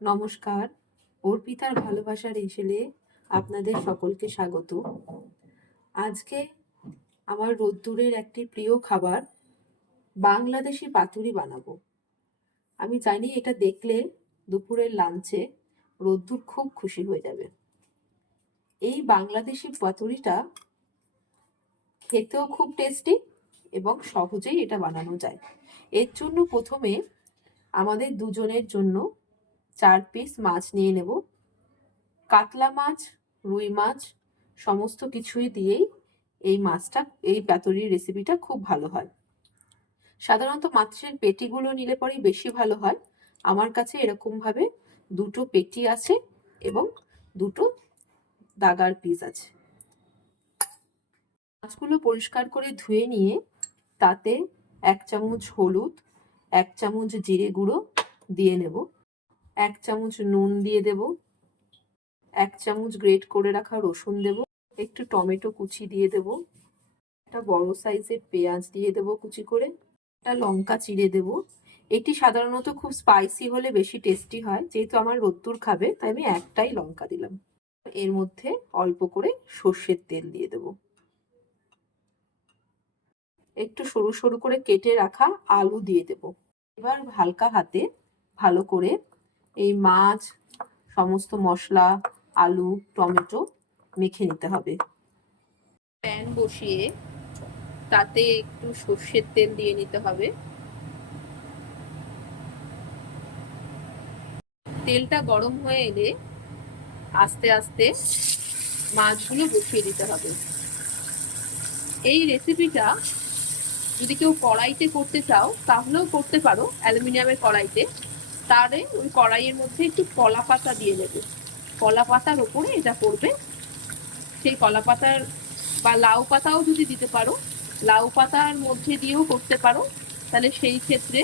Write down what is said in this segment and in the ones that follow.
নমস্কার, অর্পিতার ভালোবাসার এসেলে আপনাদের সকলকে স্বাগত। আজকে আমার রোদ্দুরের একটি প্রিয় খাবার বাংলাদেশি পাতুরি বানাবো। আমি জানি এটা দেখলে দুপুরের লাঞ্চে রোদ্দুর খুব খুশি হয়ে যাবে। এই বাংলাদেশি পাতুরিটা খেতেও খুব টেস্টি এবং সহজেই এটা বানানো যায়। এর জন্য প্রথমে আমাদের দুজনের জন্য 4 পিস মাছ নিয়ে নেব। কাতলা মাছ, রুই মাছ সমস্ত কিছুই দিয়েই এই পাতুরির রেসিপিটা খুব ভালো হয়। সাধারণত মাছের পেটিগুলো নিলে পরেই বেশি ভালো হয়। আমার কাছে এরকমভাবে 2টো পেটি আছে এবং 2টো দাগার পিস আছে। মাছগুলো পরিষ্কার করে ধুয়ে নিয়ে তাতে 1 চামচ হলুদ, 1 চামচ জিরে গুঁড়ো দিয়ে নেব, 1 চামচ নুন দিয়ে দেব, 1 চামচ গ্রেট করে রাখা রসুন দেব, একটু টমেটো কুচি দিয়ে দেব, একটা বড় সাইজের পেঁয়াজ দিয়ে দেব কুচি করে, একটা লঙ্কা চিড়ে দেব। এটি সাধারণত খুব স্পাইসি হলে বেশি টেস্টি হয়, যেহেতু আমার রোদ্দুর খাবে তাই আমি একটাই লঙ্কা দিলাম। এর মধ্যে অল্প করে সর্ষের তেল দিয়ে দেব। একটু সরু সরু করে কেটে রাখা আলু দিয়ে দেব। এবার হালকা হাতে ভালো করে এই মাছ, সমস্ত মশলা, আলু, টমেটো মেখে নিতে হবে। প্যান বসিয়ে তাতে একটু সর্ষের তেল দিয়ে নিতে হবে। তেলটা গরম হয়ে এলে আস্তে আস্তে মাছগুলো বসিয়ে দিতে হবে। এই রেসিপিটা যদি কেউ কড়াইতে করতে চাও তাহলেও করতে পারো, অ্যালুমিনিয়ামের কড়াইতে। তারে ওই কড়াইয়ের মধ্যে একটু কলা পাতা দিয়ে দেবে। কলা পাতার ওপরে এটা পড়বে। সেই কলা পাতার বা লাউ পাতাও যদি দিতে পারো, লাউ পাতার মধ্যে দিয়েও করতে পারো। তাহলে সেই ক্ষেত্রে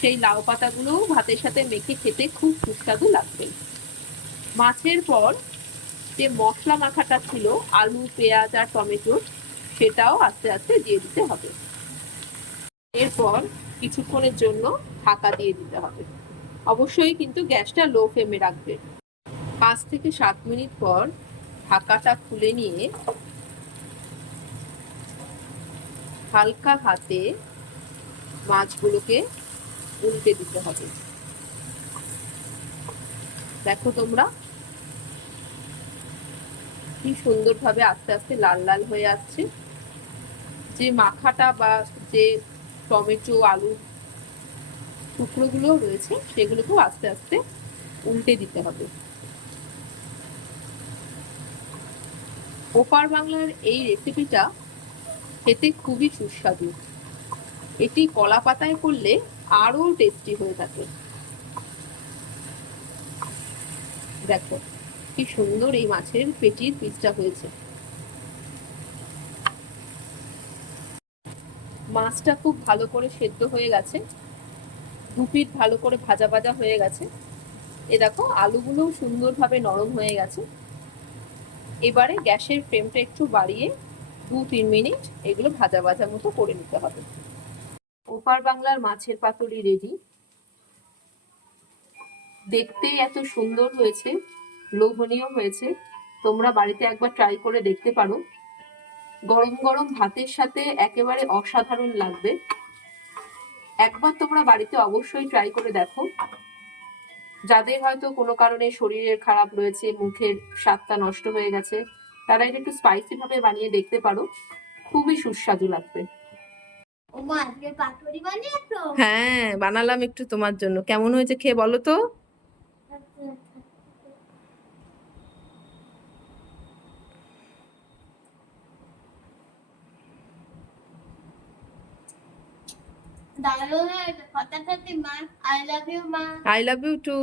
সেই লাউ পাতাগুলোও ভাতের সাথে মেখে খেতে খুব সুস্বাদু লাগবে। মাছের পর যে মশলা মাখাটা ছিল আলু, পেঁয়াজ আর টমেটোর, সেটাও আস্তে আস্তে দিয়ে দিতে হবে। এরপর কিছুক্ষণের জন্য ঢাকা দিয়ে দিতে হবে। অবশ্যই কিন্তু গ্যাসটা লো ফ্লেমে রাখবে। 5 থেকে 7 মিনিট পর ঢাকাটা খুলে নিয়ে হালকা হাতে মাছগুলোকে উল্টে দিতে হবে। দেখো তোমরা কি সুন্দরভাবে আস্তে আস্তে লাল লাল হয়ে আসছে। যে মাখাটা বা যে টমেটো, আলু টুকরোগুলো রয়েছে সেগুলোকেও আস্তে আস্তে উল্টে দিতে হবে। ওপার বাংলার এই রেসিপিটা খেতে খুবই সুস্বাদু। এটি কলা পাতায় করলে আরো টেস্টি হয়ে থাকে। দেখো কি সুন্দর এই মাছের পেটির পিসটা হয়েছে। মাছটা খুব ভালো করে সেদ্ধ হয়ে গেছে, 2 পিঠ ভালো করে ভাজা ভাজা হয়ে গেছে। এ দেখো আলুগুলোও সুন্দরভাবে নরম হয়ে গেছে। এবারে গ্যাসের ফ্লেমটা একটু বাড়িয়ে 2-3 মিনিট এগুলো ভাজা ভাজা মতো করে নিতে হবে। ওপার বাংলার মাছের পাতুরি রেডি। দেখতেই এত সুন্দর হয়েছে, লোভনীয় হয়েছে। তোমরা বাড়িতে একবার ট্রাই করে দেখতে পারো। গরম গরম ভাতের সাথে একেবারে অসাধারণ লাগবে। একবার তোমরা বাড়িতে অবশ্যই ট্রাই করে দেখো। যাদের হয়তো কোনো কারণে শরীরের খারাপ রয়েছে, মুখের স্বাদটা নষ্ট হয়ে গেছে, তারা এটা একটু স্পাইসি ভাবে বানিয়ে দেখতে পারো, খুবই সুস্বাদু লাগবে। হ্যাঁ, বানালাম একটু তোমার জন্য। কেমন হয়েছে খেয়ে বলো তো। দারুণ হয়েছে, কথা সত্যি মা। আই লাভ ইউ মা। I love you two.